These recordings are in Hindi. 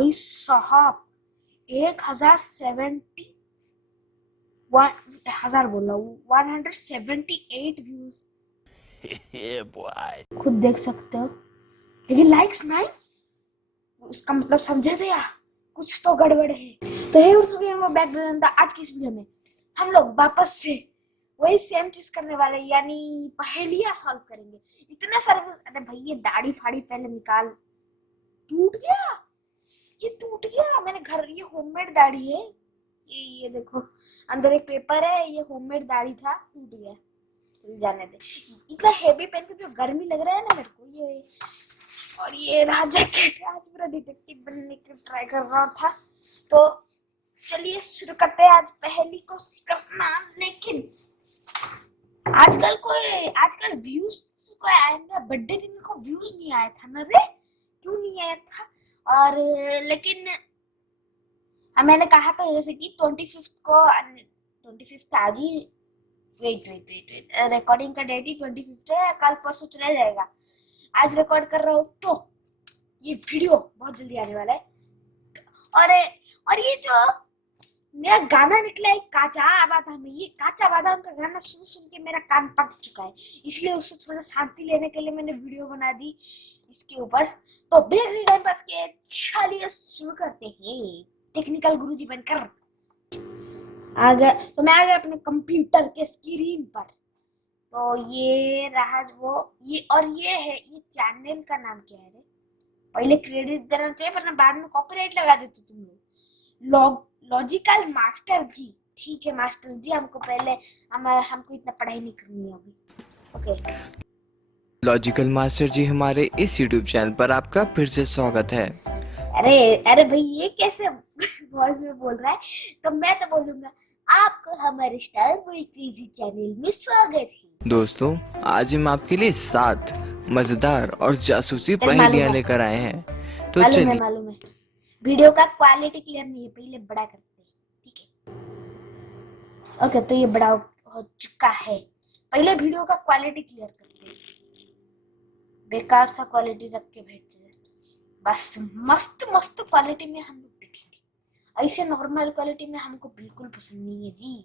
भाई साहब 1070 1000 बोल रहा हूँ 178 व्यूज। Yeah, boy. खुद देख सकते हो, लेकिन लाइक्स नहीं। उसका मतलब समझे थे यार, कुछ तो गड़बड़ है। तो हे उस वीडियो में बैक था। आज की इस वीडियो में हम लोग वापस से वही सेम चीज करने वाले, यानी पहेलियां सॉल्व करेंगे। इतने सारे, अरे भाई ये दाढ़ी फाड़ी पहले निकाल। टूट गया, ये टूट गया। मैंने घर, ये होममेड दाढ़ी है। ये देखो अंदर एक पेपर है, ये होममेड दाढ़ी था, टूट गया। चल जाने दे। इतना हेवी पेन के जो गर्मी लग रहा है ना मेरे को ये। और ये रहा जैकेट। आज पूरा डिटेक्टिव बनने की ट्राई कर रहा था। तो चलिए शुरू करते हैं आज पहेली को करना। लेकिन आजकल व्यूज को आया ना, बर्थडे दिन को व्यूज नहीं आया था ना रे, क्यों नहीं आया था? और लेकिन मैंने कहा था जैसे कि 25th आज ही, वेट रिकॉर्डिंग का डेट ही 25th है, कल परसों चला जाएगा। आज रिकॉर्ड कर रहा हूँ तो ये वीडियो बहुत जल्दी आने वाला है। और ये जो नया गाना निकला है काचा बादाम में, ये काचा बादाम का गाना सुन सुन के मेरा कान पक चुका है, इसलिए उससे थोड़ा शांति लेने के लिए मैंने वीडियो बना दी इसके ऊपर। तो ब्रेक टाइम पास के चलिए शुरू करते हैं टेक्निकल गुरुजी बनकर। आ गया तो मैं आ गया अपने कंप्यूटर के स्क्रीन पर। तो ये रहा वो, ये और ये है, ये चैनल का नाम क्या है रे? पहले क्रेडिट देना चाहिए वरना बाद में कॉपीराइट लगा देते तुम लोग। लॉजिकल मास्टर जी, ठीक है मास्टर जी, हमको इतना पढ़ाई नहीं करनी है अभी। ओके लॉजिकल मास्टर जी, हमारे इस YouTube चैनल पर आपका फिर से स्वागत है। अरे भाई ये कैसे वॉइस में बोल रहा है? तो मैं तो बोलूंगा आपको हमारे स्टार बॉय क्रेजी चैनल में स्वागत है। दोस्तों, आज हम आपके लिए 7 मजेदार और जासूसी मालूम पहेलियां है। लेकर आए हैं। तो मालूम चलिए, है वीडियो का क्वालिटी क्लियर नहीं है, पहले बड़ा करते हैं, ठीक है? ओके तो ये बड़ा हो चुका है, पहले वीडियो का क्वालिटी क्लियर करते हैं। बेकार सा क्वालिटी रख के बैठ जाए, बस मस्त मस्त क्वालिटी में हम लोग देखेंगे। ऐसे नॉर्मल क्वालिटी में हमको बिल्कुल पसंद नहीं है जी।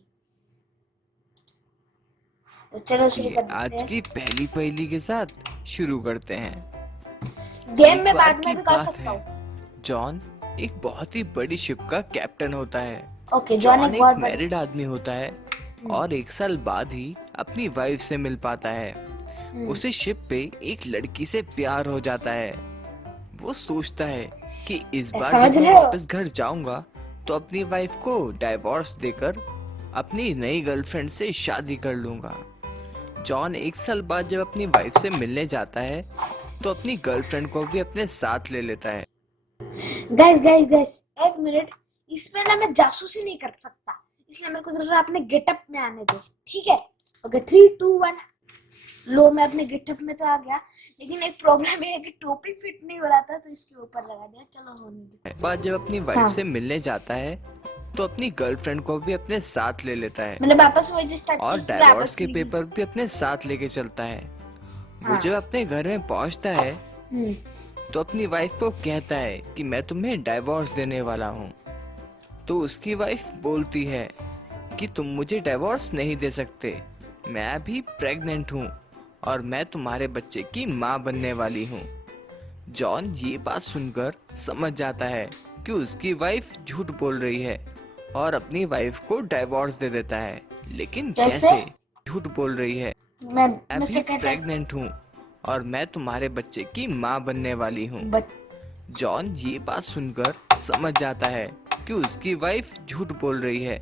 तो चलो शुरू कर आज देते हैं। की पहली पहेली के साथ शुरू करते हैं। गेम एक में बार बाद की में भी कर बात सकता है, हूँ। जॉन एक बहुत ही बड़ी शिप का कैप्टन होता है। ओके जॉन जॉन एक एक बहुत मैरिड आदमी होता है और 1 साल बाद ही अपनी वाइफ से मिल पाता है। उसे शिप पे एक लड़की से प्यार हो जाता है। वो सोचता है कि इस बार समझ जब मैं रहे हो? वापस घर जाऊंगा तो अपनी वाइफ को डाइवोर्स देकर अपनी नई गर्लफ्रेंड से शादी कर लूंगा। जॉन 1 साल बाद जब अपनी वाइफ से मिलने जाता है तो अपनी गर्लफ्रेंड को भी अपने साथ ले लेता है। गाइस एक मिनट, इसमें ना मैं जासूसी नहीं कर सकता, इसलिए मेरे को जरा अपने गेटअप में आने दो, ठीक है? ओके 3 2 1 लो, मैं अपने गेटअप में तो आ गया, लेकिन एक प्रॉब्लम ये है कि टोपी फिट नहीं हो रहा था तो इसके ऊपर लगा दिया। चलो होने दो। बाद जब अपनी वाइफ हाँ। से मिलने जाता है तो अपनी गर्लफ्रेंड को भी अपने साथ ले लेता है मैंने वापस वही स्टार्ट और किया, डाइवोर्स वापस के ली। पेपर भी अपने साथ लेके चलता है। वो हाँ। जब अपने घर में पहुंचता है हम्म, तो अपनी वाइफ को कहता है कि मैं तुम्हें डाइवोर्स देने वाला हूँ। तो उसकी वाइफ बोलती है कि तुम मुझे डाइवोर्स नहीं दे सकते, मैं अभी प्रेग्नेंट हूँ और मैं तुम्हारे बच्चे की माँ बनने वाली हूँ। जॉन ये बात सुनकर समझ जाता है कि उसकी वाइफ झूठ बोल रही है और अपनी वाइफ को डाइवोर्स दे देता है। लेकिन कैसे? झूठ बोल रही है, मैं अभी सेकंड प्रेग्नेंट हूँ और मैं तुम्हारे बच्चे की माँ बनने वाली हूँ। जॉन ये बात सुनकर समझ जाता है कि उसकी वाइफ झूठ बोल रही है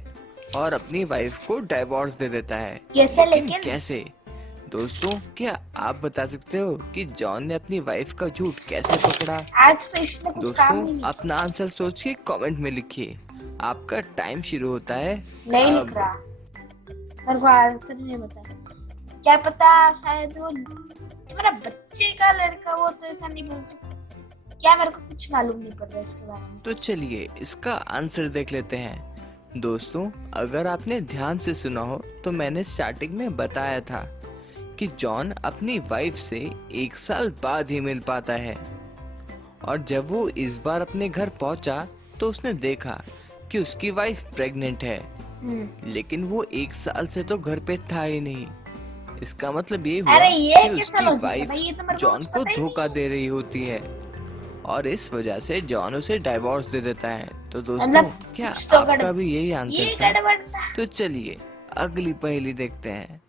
और अपनी वाइफ को डाइवोर्स दे देता है। लेकिन कैसे? दोस्तों, क्या आप बता सकते हो कि जॉन ने अपनी वाइफ का झूठ कैसे पकड़ा? आज तो इसने कुछ काम दोस्तों, नहीं अपना आंसर सोच के कमेंट में लिखिए। आपका टाइम शुरू होता है नहीं अब। लिख रहा, मेरे को आंसर नहीं पता, क्या पता शायद वो मेरा बच्चे का लड़का, वो तो ऐसा नहीं बोल सकता। क्या मेरे को कुछ मालूम नहीं पड़ रहा इसके बारे में। तो चलिए इसका आंसर देख लेते हैं। दोस्तों, अगर आपने ध्यान से सुना हो तो मैंने स्टार्टिंग में बताया था कि जॉन अपनी वाइफ से 1 साल बाद ही मिल पाता है और जब वो इस बार अपने घर पहुंचा तो उसने देखा कि उसकी वाइफ प्रेग्नेंट है, लेकिन वो 1 साल से तो घर पे था ही नहीं। इसका मतलब ये हुआ अरे ये कि कैसा उसकी लॉजिक है वाइफ भाई, ये तो मेरे को जॉन कुछ को पता ही धोखा नहीं। दे रही होती है और इस वजह से जॉन उसे डाइवोर्स दे देता है। तो दोस्तों, मतलब क्या कुछ तो आपका गड़बड़- भी यही ये आंसर था? गड़बड़ था। तो चलिए अगली पहेली देखते हैं।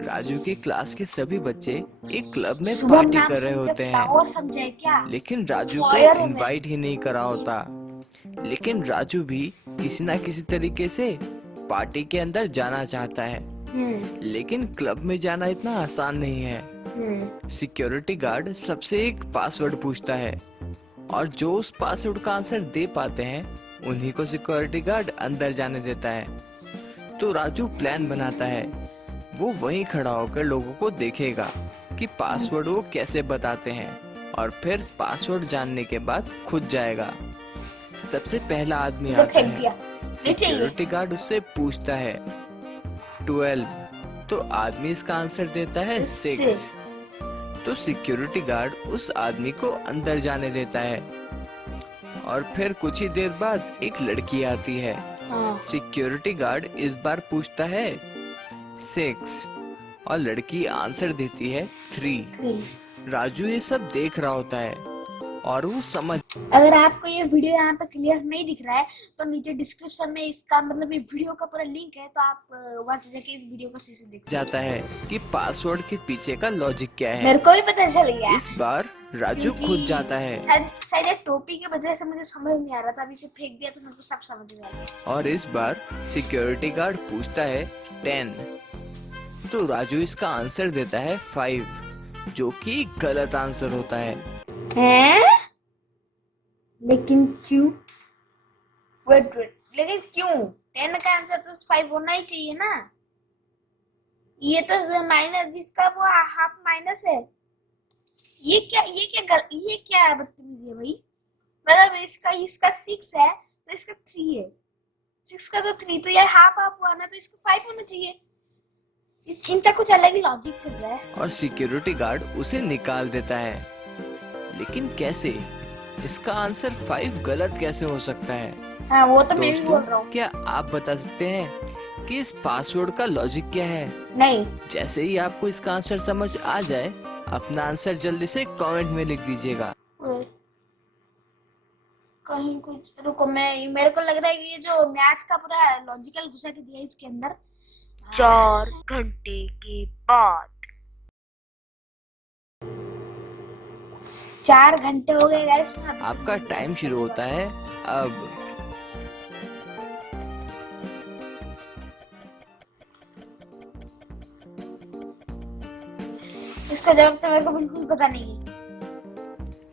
राजू के क्लास के सभी बच्चे एक क्लब में शुभम पार्टी नाम कर रहे सुन के होते हैं, फ्लावर समझे क्या? लेकिन राजू को Fire में। इनवाइट ही नहीं करा होता। लेकिन राजू भी किसी ना किसी तरीके से पार्टी के अंदर जाना चाहता है, लेकिन क्लब में जाना इतना आसान नहीं है। सिक्योरिटी गार्ड सबसे एक पासवर्ड पूछता है और जो उस पासवर्ड का आंसर दे पाते हैं उन्हीं को सिक्योरिटी गार्ड अंदर जाने देता है। तो राजू प्लान बनाता है, वो वहीं खड़ा होकर लोगों को देखेगा कि पासवर्ड वो कैसे बताते हैं और फिर पासवर्ड जानने के बाद खुद जाएगा। सबसे पहला आदमी इसे आता फेंक है। दिया। नहीं चाहिए। सिक्योरिटी गार्ड उससे पूछता है 12, तो आदमी इसका आंसर देता है 6। तो सिक्योरिटी गार्ड उस आदमी को अंदर जाने देता है और फिर कुछ ही देर बाद एक लड़की आती है। हाँ। सिक्योरिटी गार्ड इस बार पूछता है 6 और लड़की आंसर देती है 3। राजू ये सब देख रहा होता है और वो समझ अगर आपको ये वीडियो यहाँ पे क्लियर नहीं दिख रहा है तो नीचे डिस्क्रिप्शन में इसका मतलब ये वीडियो का पूरा लिंक है, तो आप वहां से जाके इस वीडियो को सीधे देख सकते जाता है कि पासवर्ड के पीछे का लॉजिक क्या हैं। है। मेरे को भी पता चल गया। इस बार राजू क्योंकि खुद जाता है शायद ये टोपी की वजह से मुझे समझ नहीं आ रहा था, अभी इसे फेंक दिया तो मेरे को सब समझ में आ गया। और इस बार सिक्योरिटी गार्ड पूछता है 10, तो राजू इसका आंसर देता है 5, जो कि गलत आंसर होता है। हैं? लेकिन क्यों? वेट, लेकिन क्यों? 10 का आंसर तो 5 होना ही चाहिए ना। ये तो माइनस, जिसका वो हाफ माइनस है। ये क्या बदतमीजी है भाई? मतलब इसका 6 है तो इसका 3 है। 6 का तो 3, तो ये हाफ हाफ हुआ ना, तो इसका 5 होना चाहिए। इनका कुछ अलग ही लॉजिक चल रहा है। और सिक्योरिटी गार्ड उसे निकाल देता है, लेकिन कैसे? इसका आंसर 5 गलत कैसे हो सकता है? हाँ, वो तो मैं भी दोस्तों, बोल रहा हूँ। क्या आप बता सकते हैं कि इस पासवर्ड का लॉजिक क्या है? नहीं। जैसे ही आपको इसका आंसर समझ आ जाए, अपना आंसर जल्दी से कमेंट में लिख दीजिएगा। कहीं कुछ रुको, मेरे को लग रहा है कि ये जो मैथ का पूरा लॉजिकल घुसा के दिया है इसके अंदर। 4 घंटे के बाद 4 घंटे हो गए गाइस। आपका टाइम शुरू होता है अब। इसका जवाब तो मेरे को बिल्कुल पता नहीं है।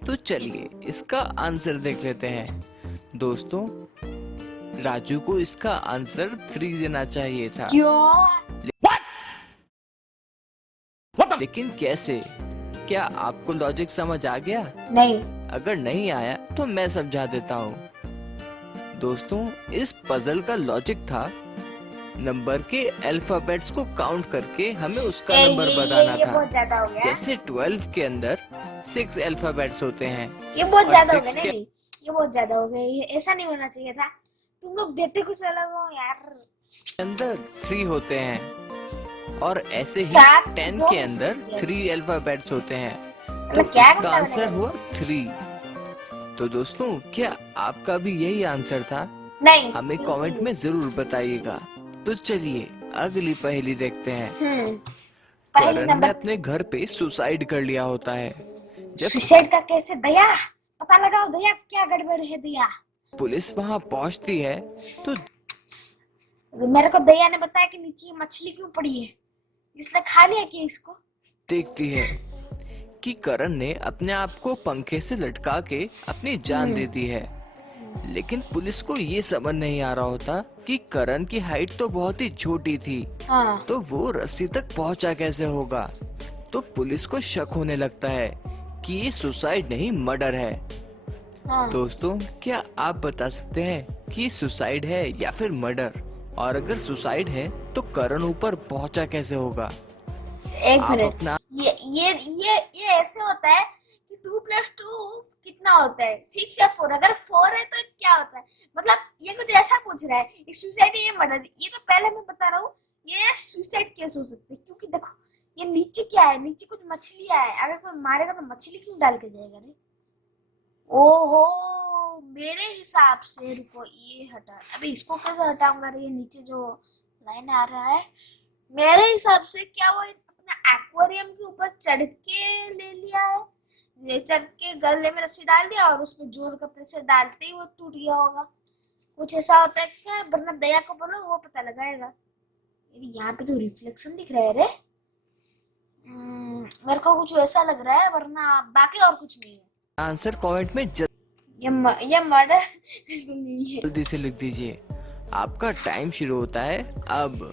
तो चलिए इसका आंसर देख लेते हैं। दोस्तों, राजू को इसका आंसर 3 देना चाहिए था। क्यों? लेकिन कैसे? क्या आपको लॉजिक समझ आ गया? नहीं। अगर नहीं आया तो मैं समझा देता हूँ। दोस्तों, इस पजल का लॉजिक था नंबर के अल्फाबेट्स को काउंट करके हमें उसका नंबर बताना ये था। बहुत ज्यादा हो गया। जैसे 12 के अंदर 6 अल्फाबेट्स होते हैं। ये बहुत और ज्यादा हो 6 गया। के नहीं, ये बहुत ज्यादा हो गया। ये ऐसा नहीं होना चाहिए था। तुम लोग देते कुछ अलग हो यार। अंदर 3 होते हैं और ऐसे ही 7 10 दो के में अंदर से दिया। 3 अल्फाबेट्स होते हैं। तो मतलब क्या इसका मतलब आंसर है? हुआ 3। तो दोस्तों, क्या आपका भी यही आंसर था? नहीं। हमें कमेंट में जरूर बताइएगा। तो चलिए अगली पहेली देखते हैं। पहली करण ने नंबर। अपने घर पे सुसाइड कर लिया होता है। जब सुसाइड का कैसे? दया, पता लगाओ दया, क्या गड़बड़ है दया? पुलिस वहां पहुंचती है तो मेरे को दया ने बताया कि नीचे मछली क्यों पड़ी है, इसलिए खा लिया क्या इसको? देखती है कि करण ने अपने आप को पंखे से लटका के अपनी जान दे दी है। लेकिन पुलिस को ये समझ नहीं आ रहा होता कि करण की हाइट तो बहुत ही छोटी थी, हाँ। तो वो रस्सी तक पहुंचा कैसे होगा। तो पुलिस को शक होने लगता है कि ये सुसाइड नहीं मर्डर है। हाँ। दोस्तों, क्या आप बता सकते हैं कि सुसाइड है या फिर मर्डर? और अगर सुसाइड है तो करण ऊपर पहुंचा कैसे होगा? एक आप मिनट। अपना ये ऐसे होता है कि 2 + 2 कितना होता है, 6 या 4? अगर 4 है तो क्या होता है? मतलब ये कुछ ऐसा पूछ रहा है, ये सुसाइड ये मर्डर, ये तो पहले मैं बता रहा हूँ ये सुसाइड केस हो सकते हैं, क्योंकि देखो ये नीचे क्या है, नीचे कुछ मछलियां है, अगर कोई मारेगा तो मछली क्यों डाल के जाएगा रे? ओहो, मेरे हिसाब से रुको ये हटा, अभी इसको कैसे हटाऊंगा रे? ये नीचे जो लाइन आ रहा है, मेरे हिसाब से क्या वो अपना एक्वेरियम के ऊपर चढ़ के ले लिया है, ले चढ़ के गले में रस्सी डाल दिया और उसमें जोर का प्रेशर डालते ही वो टूट गया होगा, कुछ ऐसा होता है क्या? वरना दया को बोलो वो पता लगाएगा। यहाँ पे तो रिफ्लेक्शन दिख रहा है रे, मेरे को कुछ ऐसा लग रहा है, वरना बाकी और कुछ नहीं है। आंसर कमेंट में ये मर्डर नहीं है। जल्दी से लिख दीजिए। आपका टाइम शुरू होता है अब।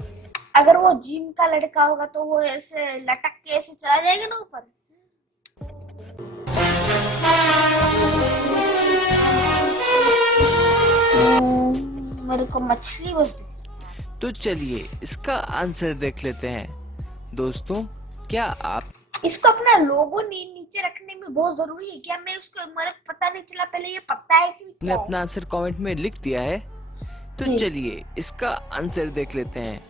अगर वो जिम का लड़का होगा तो वो ऐसे लटक के ऐसे चला जाएगा ना ऊपर। मेरे को मछली बस दिख। तो चलिए इसका आंसर देख लेते हैं। दोस्तों क्या आप इसको अपना लोगो नीचे रखने में बहुत जरूरी है क्या? मैं उसको मेरे पता नहीं चला, पहले ये पता है कि ने अपना आंसर कमेंट में लिख दिया है? तो जी। चलिए इसका आंसर देख लेते हैं।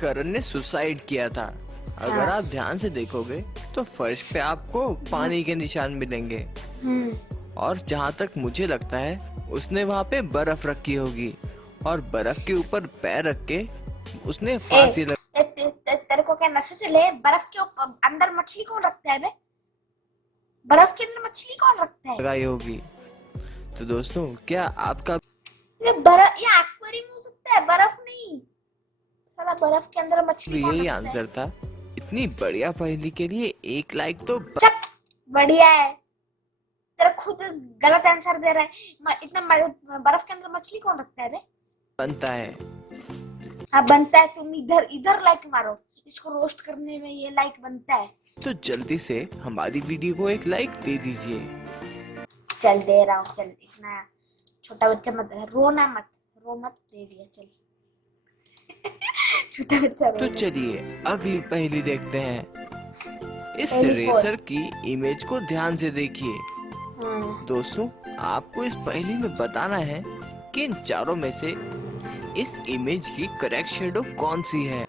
करण ने सुसाइड किया था। अगर हाँ। आप ध्यान से देखोगे तो फर्श पे आपको पानी के निशान मिलेंगे और जहाँ तक मुझे लगता है उसने वहाँ पे बर्फ रखी होगी और बर्फ के ऊपर पैर रख के उसने फांसी तेरे को क्या नशे चले? बर्फ के ऊपर अंदर मछली कौन रखता है बे? बर्फ के अंदर मछली कौन रखता है? लगाई होगी। तो दोस्तों क्या आपका ये बर्फ, ये एक्वेरियम हो सकता है, बर्फ नहीं। साला बर्फ के अंदर मछली कौन यही रखता है? आंसर था? इतनी बढ़िया पहेली के लिए 1 लाइक तो चप, बढ़िया है। तेरा खुद गलत आंसर दे रहा है। इतना बर्फ के अंदर मछली कौन रखता है बे? बनता है। हाँ बनता है, तुम इधर लाइक मारो, इसको रोस्ट करने में ये लाइक बनता है। तो जल्दी से हमारी वीडियो को एक लाइक दे दीजिए। चल दे रहा हूँ, चल इतना छोटा बच्चा मत रोना, मत रो, मत दे दिया चल। छोटा बच्चा तो रो। चलिए अगली पहेली देखते हैं। इस पहेली रेसर की इमेज को ध्यान से देखिए। हाँ। दोस्तों आपको इस पहेली में बताना है कि इन चारों में से इस इमेज की करेक्ट शेडो कौन सी है।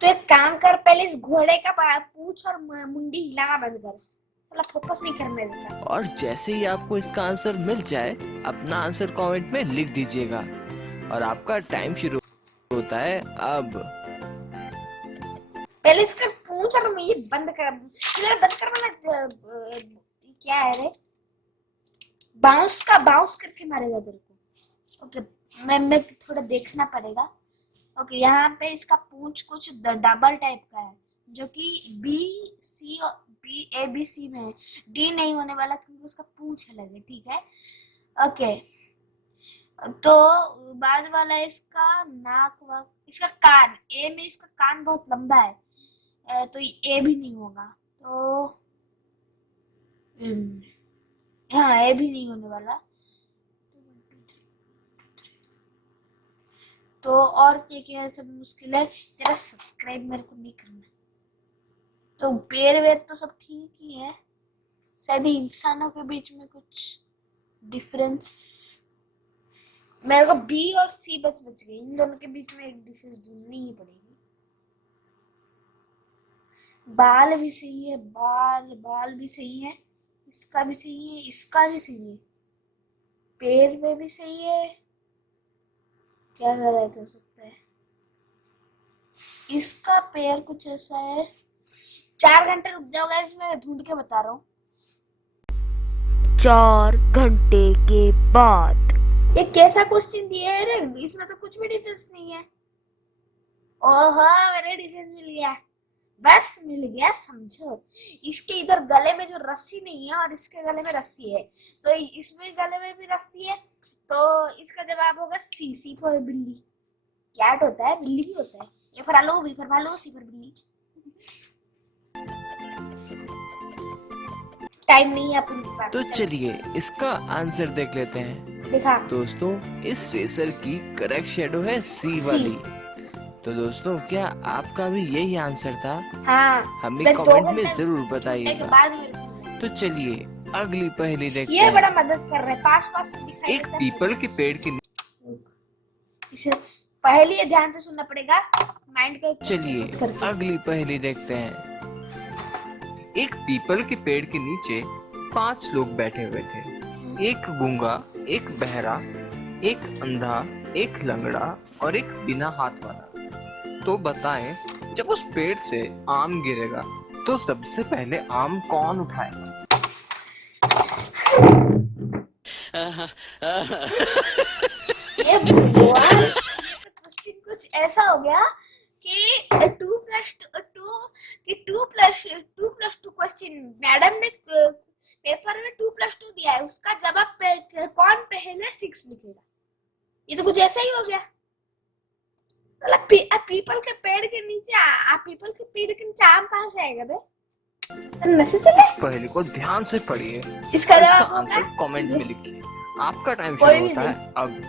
तो एक काम कर, पहले इस घोड़े का पूंछ और मुंडी हिलाना बंद कर, साला फोकस नहीं करने देता। और जैसे ही आपको इसका आंसर मिल जाए अपना आंसर कमेंट में लिख दीजिएगा और आपका टाइम शुरू होता है अब। पहले इसका पूंछ और ये बंद कर, इधर बंद कर वाला क्या है रे? बाउंस करके मारेगा तेरे को। ओके, मैं थोड़ा देखना पड़ेगा। ओके, यहाँ पे इसका पूंछ कुछ डबल टाइप का है, जो कि ABC में है। डी नहीं होने वाला क्योंकि उसका पूंछ अलग है, ठीक है। ओके, तो बाद वाला इसका नाक, इसका कान, ए में इसका कान बहुत लंबा है, तो ए भी नहीं होगा। तो हाँ, ए भी नहीं होने वाला। तो और क्या सब मुश्किल है? तेरा सब्सक्राइब मेरे को नहीं करना। तो पैर वेर तो सब ठीक ही है, शायद इंसानों के बीच में कुछ डिफरेंस। मेरे को बी और सी बच गई, इन दोनों के बीच में एक डिफरेंस ढूंढनी ही पड़ेगी। बाल भी सही है, बाल भी सही है, इसका भी सही है, इसका भी सही है, पैर में भी सही है। क्या गलत हो सकता है? इसका पैर कुछ ऐसा है। 4 घंटे रुक जाओ गाइस, मैं ढूंढ के बता रहा हूँ। 4 घंटे के बाद। ये कैसा क्वेश्चन दिया है रे? इसमें तो कुछ भी डिफरेंस नहीं है। ओहो, मेरे डिफरेंस मिल गया, बस मिल गया, समझो। इसके इधर गले में जो रस्सी नहीं है और इसके गले में रस्सी है, तो इसमें गले में भी रस्सी है, तो इसका जवाब होगा सी फॉर बिल्ली। कैट होता है, बिल्ली भी होता है। ए फॉर आलू, बी फॉर भालू, सी फॉर बिल्ली। टाइम नहीं है अपने पास। तो चलिए इसका आंसर देख लेते हैं। देखा दोस्तों इस रेसर की करेक्ट शेडो है सी वाली। तो दोस्तों क्या आपका भी यही आंसर था? हाँ, हमें मैं 2 कमेंट में घंटे जरूर के बताइएगा। बाद में तो चलिए अगली पहेली देखते ये हैं। बड़ा मदद कर रहा है, पास पास से दिखाई एक देता है। पीपल के पेड़ के इसे पहले ये ध्यान से सुनना पड़ेगा, माइंड को चलिए focus करके। अगली पहेली देखते हैं। एक पीपल के पेड़ के नीचे 5 लोग बैठे हुए थे। एक गूंगा, एक बहरा, एक अंधा, एक लंगड़ा और एक बिना हाथ वाला। तो बताएं, जब उस पेड़ से आम गिरेगा तो सबसे पहले आम कौन उठाएगा? ये भगवान, क्वेश्चन कुछ ऐसा हो गया कि 2+2 क्वेश्चन मैडम ने पेपर में 2+2 दिया है, उसका जवाब कौन पहले 6 लिखेगा। ये तो कुछ ऐसा ही हो गया। मतलब पीपल के पेड़ के नीचे पीपल के पेड़ के नीचे आम कहाँ से आएगा बे? नशे चले। इस पहेली को ध्यान से पढ़िए, इसका इसका जवाब होगा आंसर कमेंट में लिखिए। आपका टाइम कोई शुरू भी होता है अब।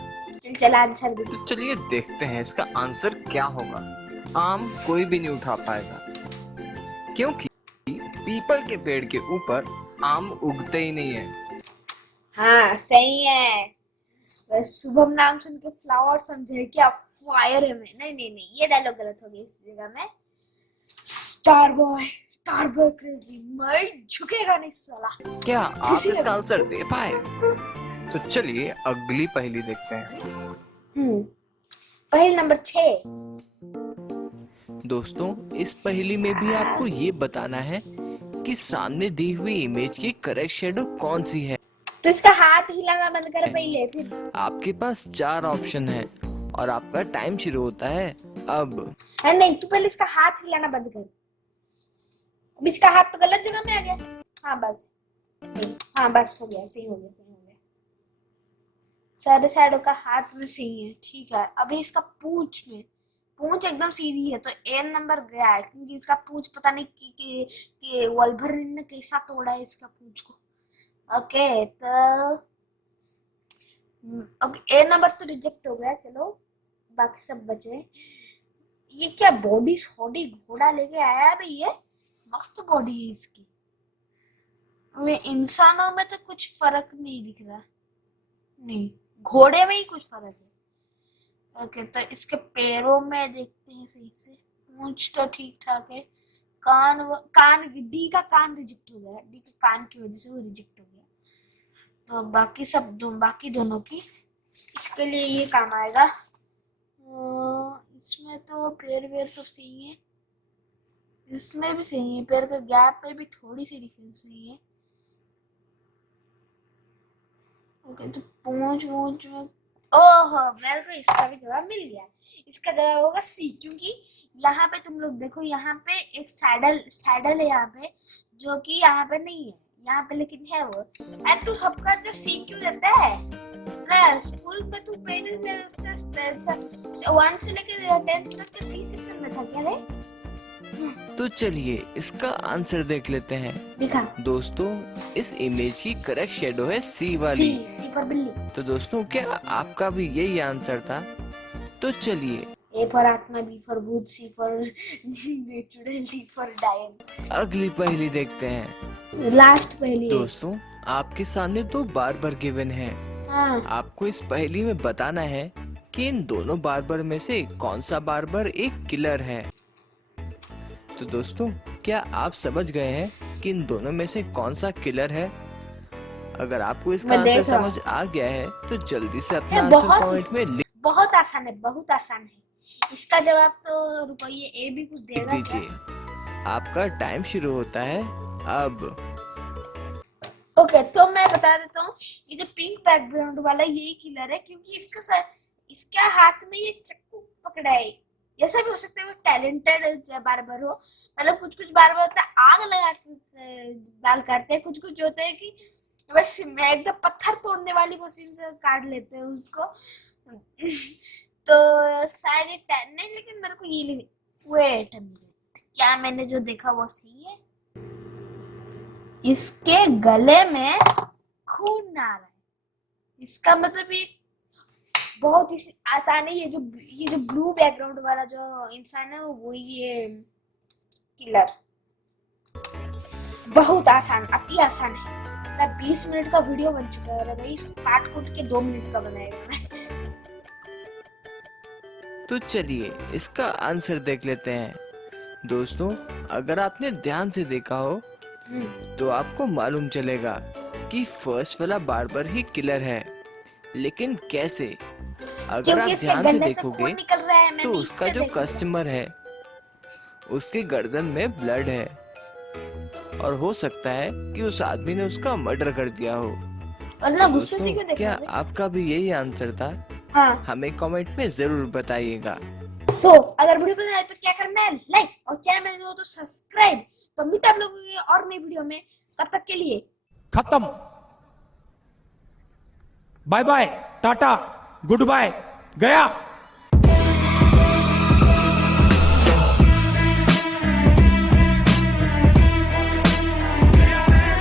चल आंसर दे। तो चलिए देखते हैं इसका आंसर क्या होगा। आम कोई भी नहीं उठा पाएगा, क्योंकि पीपल के पेड़ के ऊपर आम उगते ही नहीं है। हाँ सही है। बस शुभम नाम सुन के फ्लावर समझे कि आप फायर है में। नहीं नहीं नहीं, ये डायलॉग गलत हो गया इस जगह में। स्टार बॉय क्रेजी, मैं झुकेगा नहीं साला। क्या आप किसी इसका ने- आंसर दे पाए? तो चलिए अगली पहेली देखते हैं। पहले नंबर 6। दोस्तों, इस पहेली में भी आपको ये बताना है कि सामने दी हुई इमेज की करेक्ट शेडो कौन सी है। तो इसका हाथ हिलाना बंद कर पहले, फिर आपके पास 4 ऑप्शन है और आपका टाइम शुरू होता है अब। नहीं, तू पहले इसका हाथ हिलाना बंद कर। अब इसका हाथ तो गलत जगह में आ गया। हाँ बस हो गया, सही हो गया। सारे साइडों का हाथ में सही है, ठीक है। अभी इसका पूंछ एकदम सीधी है, तो ए नंबर गया है, क्योंकि इसका पूंछ पता नहीं कि वोल्वरिन ने कैसा तोड़ा है इसका पूंछ को। ओके, तो ए नंबर तो रिजेक्ट हो गया। चलो बाकी सब बचे। ये क्या बॉडी सॉडी घोड़ा लेके आया है भाई, ये मस्त बॉडी है इसकी। हमें इंसानों में तो कुछ फर्क नहीं दिख रहा, नहीं घोड़े में ही कुछ फर्क है। ओके, तो इसके पैरों में देखते हैं सही से। पूंछ तो ठीक ठाक है। कान डी का कान रिजेक्ट हो गया, डी के कान की वजह से वो रिजेक्ट हो गया। तो बाकी दोनों की इसके लिए ये काम आएगा। इसमें तो पैर वेर सब सही है, इसमें भी सही है। पैर के गैप पे भी थोड़ी सी डिफरेंस नहीं है। ओके, तो पूंछ में ओहो, मेरे को इसका भी जवाब मिल गया। इसका जवाब होगा सी, क्योंकि यहाँ पे तुम लोग देखो, यहाँ पे एक सैडल है यहाँ पे, जो कि यहाँ पे नहीं है यहाँ पे, लेकिन है वो। अरे तू सबका जो सी क्यों देता है? स्कूल में तू पहले 1 से लेकर 10 तक के सी सेक्शन में था क्या रे? तो चलिए इसका आंसर देख लेते हैं। दिखा। दोस्तों, इस इमेज की करेक्ट शेडो है सी वाली। सी पर बिल्ली। तो दोस्तों, क्या आपका भी यही आंसर था? तो चलिए ए फॉर आत्मा, बी फॉर भूत, सी फॉर चुड़ैल, डी फॉर डायन। अगली पहेली देखते हैं। लास्ट पहेली। दोस्तों, आपके सामने 2 बार्बर गिवन है। हाँ, आपको इस पहेली में बताना है कि इन दोनों बार्बर में से कौन सा बार्बर एक किलर है। तो दोस्तों, क्या आप समझ गए हैं कि इन दोनों में से कौन सा किलर है? अगर आपको इसका मैं आंसर देख रहा हूँ। समझ आ गया है तो जल्दी से अपना ये आंसर बहुत- कमेंट में लिख बहुत आसान है, बहुत आसान है। इसका जवाब तो रुको, ये ए भी कुछ देगा क्या? दीजिए। आपका टाइम शुरू होता है अब। ओके, तो मैं बता देता हूँ, ये जो पिंक बैकग्राउंड वाला यही किलर है, क्योंकि इसका हाथ में ये चाकू पकड़ा है। ऐसा भी हो सकता है वो टैलेंटेड बार्बर हो। मतलब कुछ बार्बर होता है आग लगा के बाल काटते हैं, कुछ होते हैं कि बस एकदम पत्थर तोड़ने वाली मशीन से काट लेते हैं उसको। तो शायद ये नहीं, लेकिन मेरे को ये वेट, क्या मैंने जो देखा वो सही है? इसके गले में खून आ रहा है। इसका मतलब ये बहुत ही आसान है। ये जो ब्लू बैकग्राउंड वाला जो इंसान है वो ये किलर। बहुत आसान, अति आसान है। मैं 20 मिनट का वीडियो बन चुका है भाई, इसको काट कूट के 2 मिनट का बनाएगा मैं। तो चलिए इसका आंसर देख लेते हैं। दोस्तों, अगर आपने ध्यान से देखा हो तो आपको मालूम चलेगा कि फर्स्ट वाला बार्बर ही किलर है। लेकिन कैसे? अगर क्योंकि आप इसके ध्यान से गन्ने से खून देखोगे निकल रहा है, मैंने तो उसका इससे जो देख लिया। कस्टमर है उसके गर्दन में ब्लड है और हो सकता है कि उस आदमी ने उसका मर्डर कर दिया हो। और ना गुस्से से दोस्तों, क्यों देख क्या रहा है? आपका भी यही आंसर था? हाँ, हमें कमेंट में जरूर बताइएगा। तो अगर वीडियो पसंद आए तो क्या करना है, लाइक, और चैनल में हो तो सब्सक्राइब। तो मिलते हैं आप लोगों की और नई वीडियो में, तब तक के लिए खत्म। Bye bye, tata, goodbye, गया।